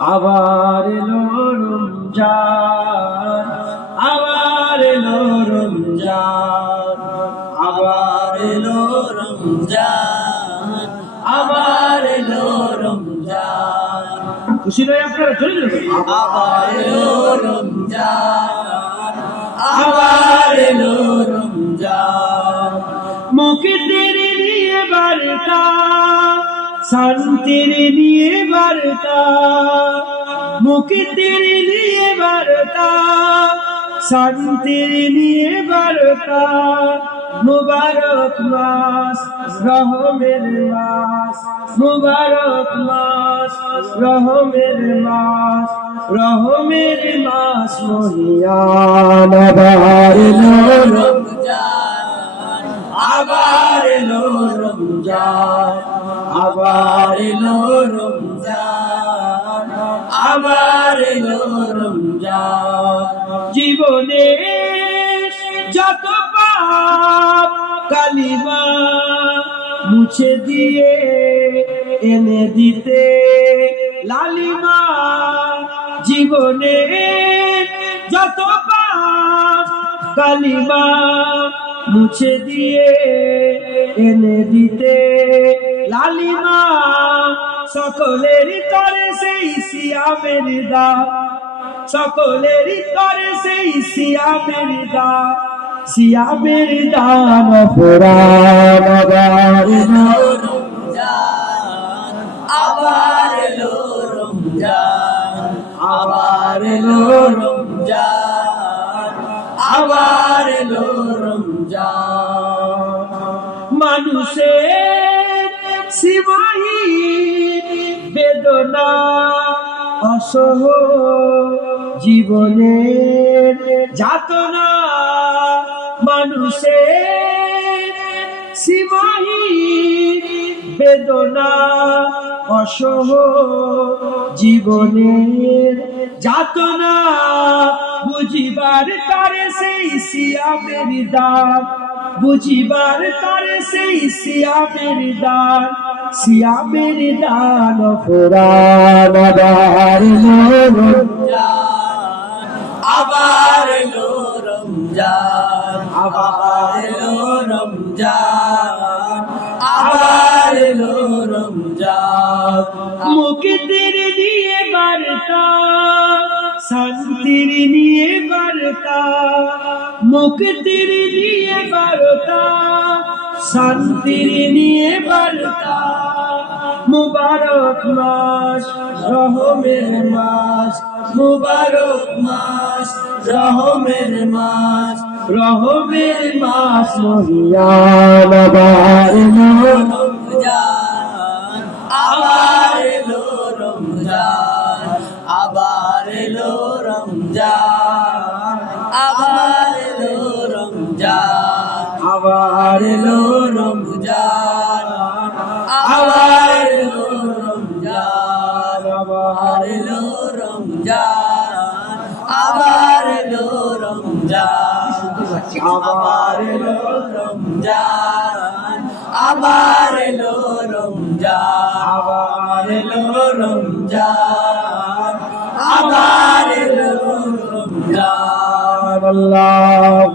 আবার এলো রমজান, আবার এলো রমজান, আবার এলো রমজান, আবার এলো রমজান। খুশি নয় আপনারা? জোরে জোরে আবার এলো রমজান, আবার এলো রমজান। মুক্তির নিয়ে বার্তা, শান্তির নিয়ে বার্তা, মুক্তির নিয়ে বার্তা, শান্তির নিয়ে বার্তা। মুবারক মাস, রহমের মাস, মুবারক মাস, রহমের মাস, রহমের মাস মহিয়ান। আবার এলো রমজান, আবার এলো রমজান, আবার এলো রমজান, আবার এলো রমজান। জীবনে যত পাপ কালিমা মুছে দিয়ে এনে দিতে লালিমা। জীবনে যত পাপ কালিমা মুছে দিয়ে এনে দিতে লালিমা। সকলের তরে সেই সিয়ামের দান, সকলের তরে সেই সিয়ামের দান, সিয়ামের দান ফুরান। আবার এলো রমজান, আবার এলো রমজান, আবার এলো রমজান, আবার এলো রমজান। মানুষের সীমাহীন বেদনা অসহ জীবনের যাতনা, মানুষের সীমাহীন বেদনা অসহ জীবনের যাতনা। বুঝিবার তারে সেই সিয়ামের দান, বুঝিবার তারে সেই সিয়ামের দান, সিয়ামের দান ফুরান। আবার এলো রমজান, আবার এলো রমজান, আবার এলো রমজান, আবার এলো রমজান। মুক্তির নিয়ে বার্তা, শান্তির নিয়ে বার্তা, মুক্তির নিয়ে বার্তা, শান্তির নিয়ে বার্তা। মুবারক মাস, রহমের মাস, মুবারক মাস, রহমের মাস, রহমের মাস মহিয়ান। আবার এলো রমজান, আবার এলো রমজান, আবার এলো রমজান, আবার এলো রমজান, আবার এলো রমজান, আবার এলো রমজান, আবার এলো রমজান, আবার এলো রমজান, আবার এলো রমজান, আবার এলো রমজান, আবার এলো রমজান, আবার এলো রমজান। আল্লাহ